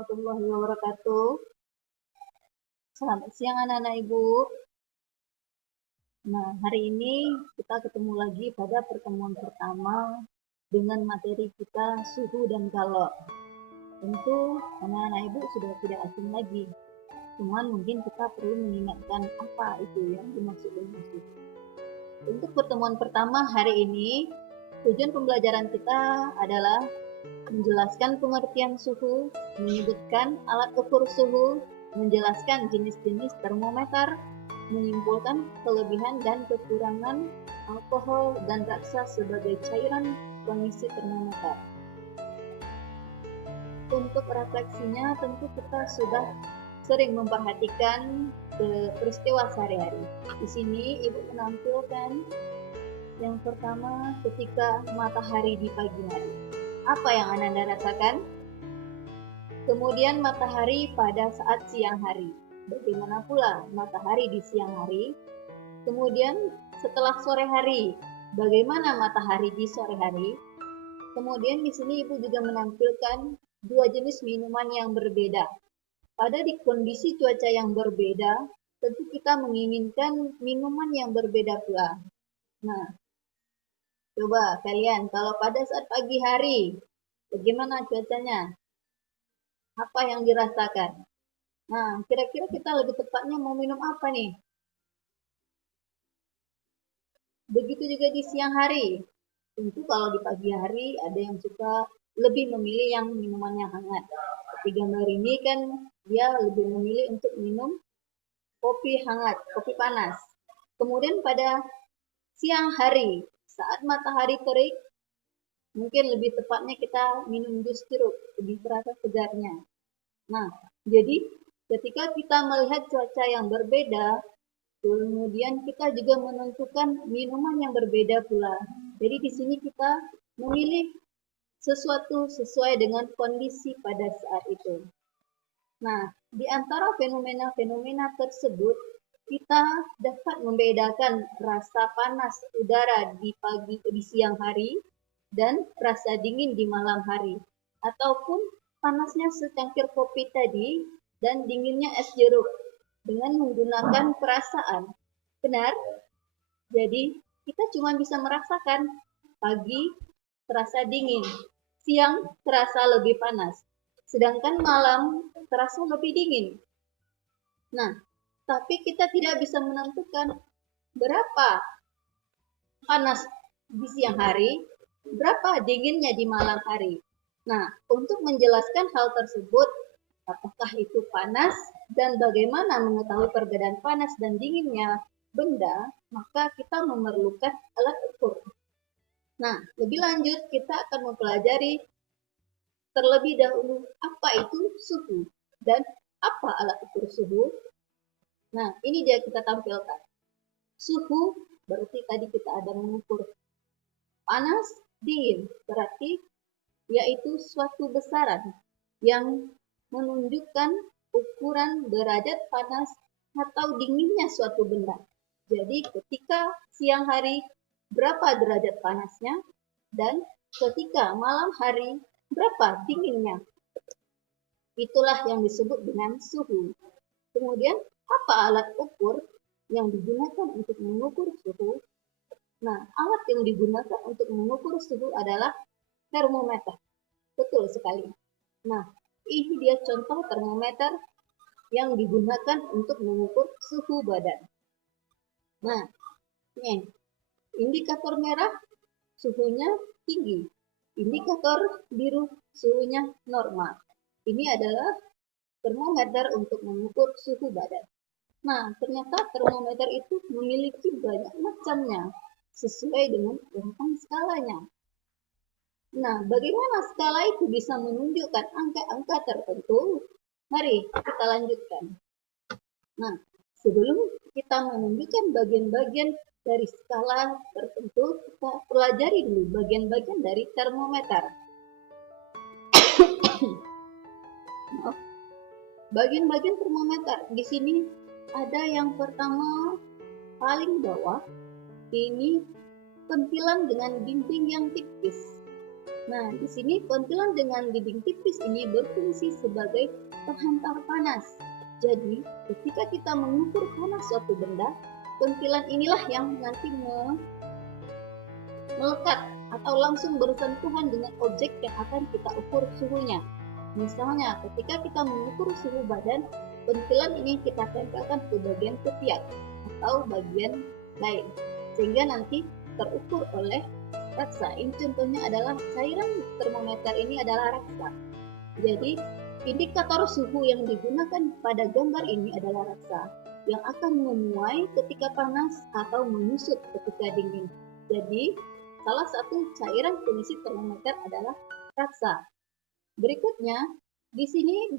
warahmatullahi wabarakatuh. Selamat siang anak-anak Ibu. Nah, hari ini kita ketemu lagi pada pertemuan pertama dengan materi kita suhu dan kalor. Tentu anak-anak Ibu sudah tidak asing lagi. Cuman mungkin kita perlu mengingatkan apa itu yang dimaksud dengan suhu. Untuk pertemuan pertama hari ini, tujuan pembelajaran kita adalah menjelaskan pengertian suhu, menyebutkan alat ukur suhu, menjelaskan jenis-jenis termometer, menyimpulkan kelebihan dan kekurangan alkohol dan raksa sebagai cairan pengisi termometer. Untuk refleksinya tentu kita sudah sering memperhatikan peristiwa sehari-hari. Di sini Ibu menampilkan yang pertama ketika matahari di pagi hari. Apa yang Anda rasakan? Kemudian matahari pada saat siang hari. Bagaimana pula matahari di siang hari? Kemudian setelah sore hari, bagaimana matahari di sore hari? Kemudian di sini Ibu juga menampilkan dua jenis minuman yang berbeda. Pada di kondisi cuaca yang berbeda, tentu kita menginginkan minuman yang berbeda pula. Nah, coba kalian, kalau pada saat pagi hari, bagaimana cuacanya? Apa yang dirasakan? Nah, kira-kira kita lebih tepatnya mau minum apa nih? Begitu juga di siang hari. Tentu kalau di pagi hari ada yang suka lebih memilih yang minumannya hangat. Seperti gambar ini kan dia lebih memilih untuk minum kopi hangat, kopi panas. Kemudian pada siang hari, saat matahari terik, mungkin lebih tepatnya kita minum jus jeruk, lebih terasa segarnya. Nah, jadi ketika kita melihat cuaca yang berbeda, kemudian kita juga menentukan minuman yang berbeda pula. Jadi di sini kita memilih sesuatu sesuai dengan kondisi pada saat itu. Nah, di antara fenomena-fenomena tersebut, kita dapat membedakan rasa panas udara di siang hari dan rasa dingin di malam hari, ataupun panasnya secangkir kopi tadi dan dinginnya es jeruk dengan menggunakan perasaan. Benar? Jadi kita cuma bisa merasakan pagi terasa dingin, siang terasa lebih panas, sedangkan malam terasa lebih dingin. Nah, tapi kita tidak bisa menentukan berapa panas di siang hari, berapa dinginnya di malam hari. Nah, untuk menjelaskan hal tersebut, apakah itu panas dan bagaimana mengetahui perbedaan panas dan dinginnya benda, maka kita memerlukan alat ukur. Nah, lebih lanjut kita akan mempelajari terlebih dahulu apa itu suhu dan apa alat ukur suhu. Nah, ini dia kita tampilkan. Suhu berarti tadi kita ada mengukur panas, dingin, berarti yaitu suatu besaran yang menunjukkan ukuran derajat panas atau dinginnya suatu benda. Jadi ketika siang hari berapa derajat panasnya dan ketika malam hari berapa dinginnya. Itulah yang disebut dengan suhu. Kemudian apa alat ukur yang digunakan untuk mengukur suhu? Nah, alat yang digunakan untuk mengukur suhu adalah termometer. Betul sekali. Nah, ini dia contoh termometer yang digunakan untuk mengukur suhu badan. Nah, ini indikator merah suhunya tinggi, indikator biru suhunya normal. Ini adalah termometer untuk mengukur suhu badan. Nah, ternyata termometer itu memiliki banyak macamnya sesuai dengan urutan skalanya. Nah, bagaimana skala itu bisa menunjukkan angka-angka tertentu? Mari kita lanjutkan. Nah, sebelum kita menunjukkan bagian-bagian dari skala tertentu, kita pelajari dulu bagian-bagian dari termometer. Bagian-bagian termometer di sini ada yang pertama paling bawah, ini pentilan dengan dinding yang tipis. Nah, di sini pentilan dengan dinding tipis ini berfungsi sebagai penghantar panas. Jadi, ketika kita mengukur panas suatu benda, pentilan inilah yang nanti melekat atau langsung bersentuhan dengan objek yang akan kita ukur suhunya. Misalnya, ketika kita mengukur suhu badan, pentilan ini kita tempelkan ke bagian ketiak atau bagian lain, sehingga nanti terukur oleh raksa. Ini contohnya adalah cairan termometer ini adalah raksa. Jadi, indikator suhu yang digunakan pada gambar ini adalah raksa yang akan memuai ketika panas atau menyusut ketika dingin. Jadi, salah satu cairan pengisi termometer adalah raksa. Berikutnya, di sini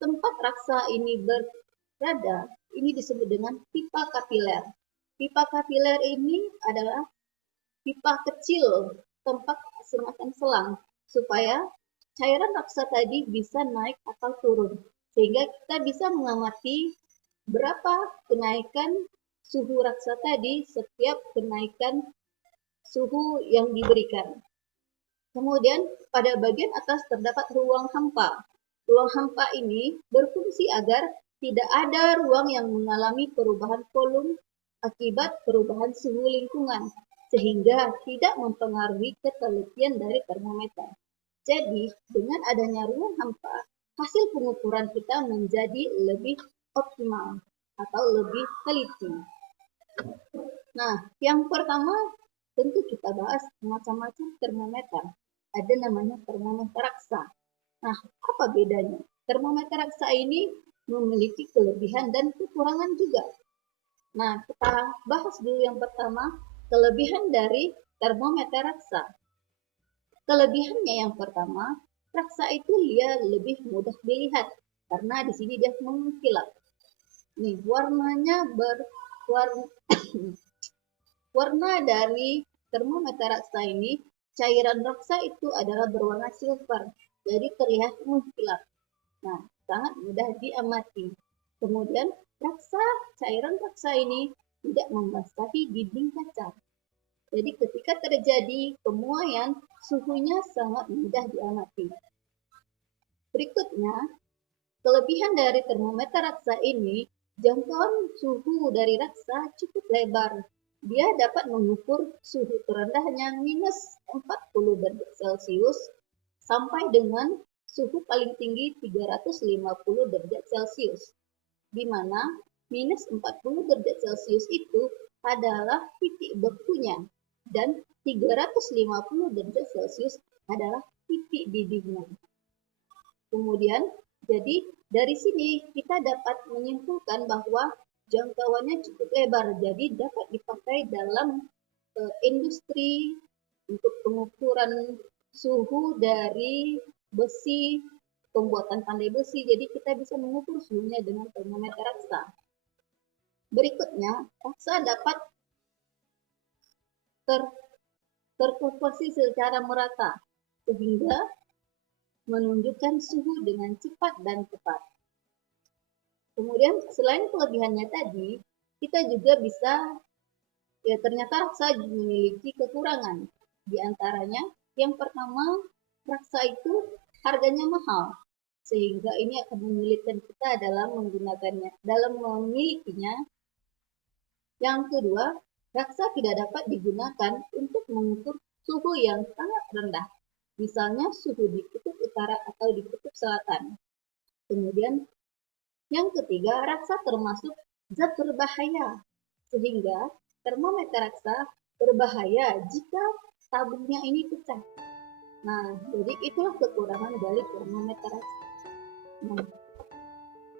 tempat raksa ini berada, ini disebut dengan pipa kapiler. Pipa kapiler ini adalah pipa kecil, tempat semacam selang, supaya cairan raksa tadi bisa naik atau turun, sehingga kita bisa mengamati berapa kenaikan suhu raksa tadi setiap kenaikan suhu yang diberikan. Kemudian pada bagian atas terdapat ruang hampa. Ruang hampa ini berfungsi agar tidak ada ruang yang mengalami perubahan volume akibat perubahan suhu lingkungan, sehingga tidak mempengaruhi ketelitian dari termometer. Jadi, dengan adanya ruang hampa, hasil pengukuran kita menjadi lebih optimal atau lebih teliti. Nah, yang pertama tentu kita bahas macam-macam termometer. Ada namanya termometer raksa. Nah, apa bedanya? Termometer raksa ini memiliki kelebihan dan kekurangan juga. Nah, kita bahas dulu yang pertama, kelebihan dari termometer raksa. Kelebihannya yang pertama, raksa itu dia lebih mudah dilihat karena di sini dia mengkilap. Nih, warnanya berwarna warna dari termometer raksa ini, cairan raksa itu adalah berwarna silver, jadi terlihat mengkilap. Nah, sangat mudah diamati. Kemudian, cairan raksa ini tidak membasahi dinding kaca. Jadi ketika terjadi pemuaian, suhunya sangat mudah diamati. Berikutnya, kelebihan dari termometer raksa ini, jangkauan suhu dari raksa cukup lebar. Dia dapat mengukur suhu terendahnya minus 40 derajat Celcius sampai dengan suhu paling tinggi 350 derajat Celcius, di mana minus 40 derajat Celcius itu adalah titik bekunya dan 350 derajat Celcius adalah titik didihnya. Kemudian, jadi dari sini kita dapat menyimpulkan bahwa jangkauannya cukup lebar, jadi dapat dipakai dalam industri untuk pengukuran suhu dari besi, pembuatan pandai besi. Jadi kita bisa mengukur suhunya dengan termometer raksa. Berikutnya, raksa dapat terproporsi secara merata, sehingga menunjukkan suhu dengan cepat dan tepat. Kemudian selain kelebihannya tadi, kita juga bisa, ternyata raksa memiliki kekurangan. Di antaranya, yang pertama, raksa itu harganya mahal, sehingga ini akan menyulitkan kita dalam menggunakannya, dalam memilikinya. Yang kedua, raksa tidak dapat digunakan untuk mengukur suhu yang sangat rendah, misalnya suhu di kutub utara atau di kutub selatan. Kemudian, yang ketiga, raksa termasuk zat berbahaya, sehingga termometer raksa berbahaya jika tabungnya ini pecah. Nah, jadi itulah kekurangan dari termometer raksa. Nah,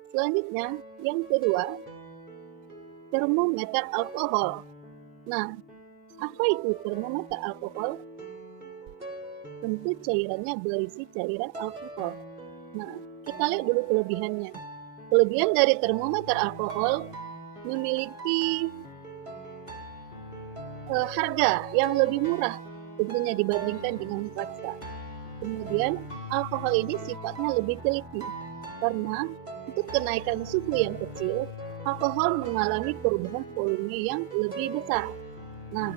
selanjutnya, yang kedua, termometer alkohol. Nah, apa itu termometer alkohol? Tentu cairannya berisi cairan alkohol. Nah, kita lihat dulu kelebihannya. Kelebihan dari termometer alkohol memiliki harga yang lebih murah tentunya dibandingkan dengan raksa. Kemudian, alkohol ini sifatnya lebih teliti karena untuk kenaikan suhu yang kecil, alkohol mengalami perubahan volume yang lebih besar. Nah,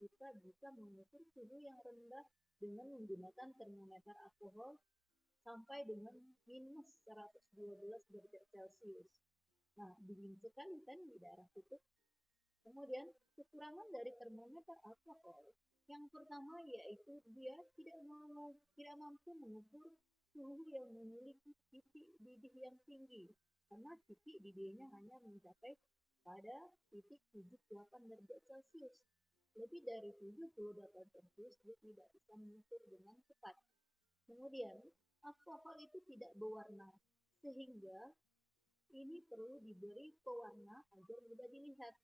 kita bisa mengukur suhu yang rendah dengan menggunakan termometer alkohol sampai dengan minus 112 derajat Celcius. Nah, dingin sekali kan di daerah kutub. Kemudian, kekurangan dari termometer alkohol yang pertama yaitu dia tidak mampu mengukur suhu yang memiliki titik didih yang tinggi, karena titik didihnya hanya mencapai pada titik 78 derajat Celcius. Lebih dari 78 Celcius dia tidak bisa mengukur dengan cepat. Kemudian, alkohol itu tidak berwarna, sehingga ini perlu diberi pewarna agar mudah dilihat.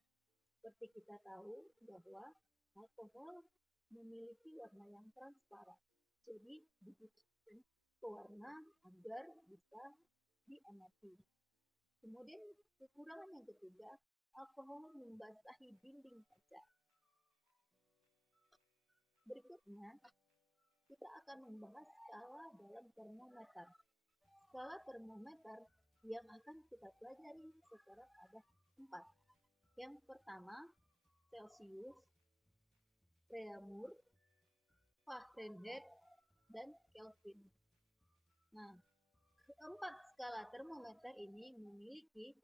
Seperti kita tahu bahwa alkohol memiliki warna yang transparan, jadi dibutuhkan pewarna agar bisa diamati. Kemudian kekurangan yang ketiga, alkohol membasahi dinding kaca. Berikutnya, kita akan membahas skala dalam termometer. Skala termometer yang akan kita pelajari sekarang ada 4. Yang pertama, Celcius, Reaumur, Fahrenheit, dan Kelvin. Nah, keempat skala termometer ini memiliki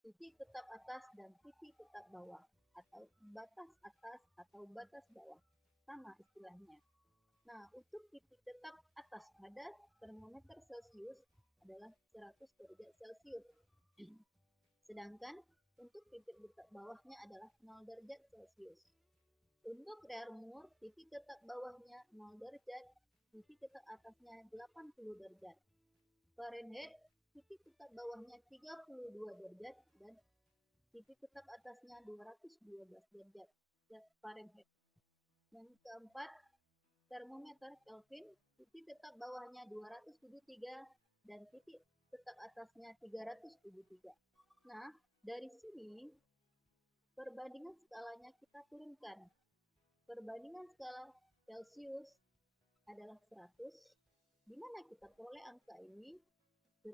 titik tetap atas dan titik tetap bawah, atau batas atas atau batas bawah, sama istilahnya. Nah, untuk titik tetap atas pada termometer Celcius adalah 100 derajat Celcius. Sedangkan untuk titik tetap bawahnya adalah 0 derajat Celcius. Untuk Reaumur, titik tetap bawahnya 0 derajat, titik tetap atasnya 80 derajat. Fahrenheit, titik tetap bawahnya 32 derajat dan titik tetap atasnya 212 derajat Fahrenheit. Yang keempat, termometer Kelvin, titik tetap bawahnya 273 dan titik tetap atasnya 373. Nah, dari sini perbandingan skalanya kita turunkan. Perbandingan skala Celcius adalah 100. Di mana kita peroleh angka ini? 100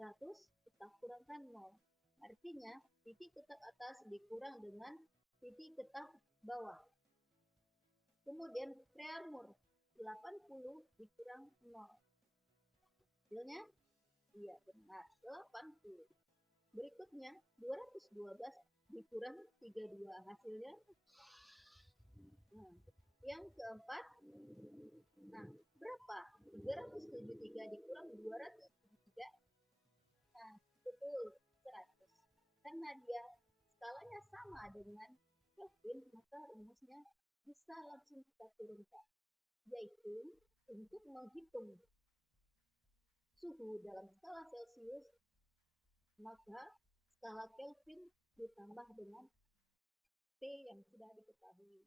kita kurangkan 0. Artinya, titik tetap atas dikurang dengan titik tetap bawah. Kemudian Reaumur, 80 dikurang 0. Hasilnya? Iya, benar, 80. Berikutnya, 212 dikurang 32. Hasilnya? Nah, yang keempat, nah, berapa? 373 dikurang 273. Nah, betul, 100. Karena dia skalanya sama dengan Kelvin, maka rumusnya bisa langsung kita turunkan, yaitu untuk menghitung suhu dalam skala Celcius, maka skala Kelvin ditambah dengan T yang sudah diketahui.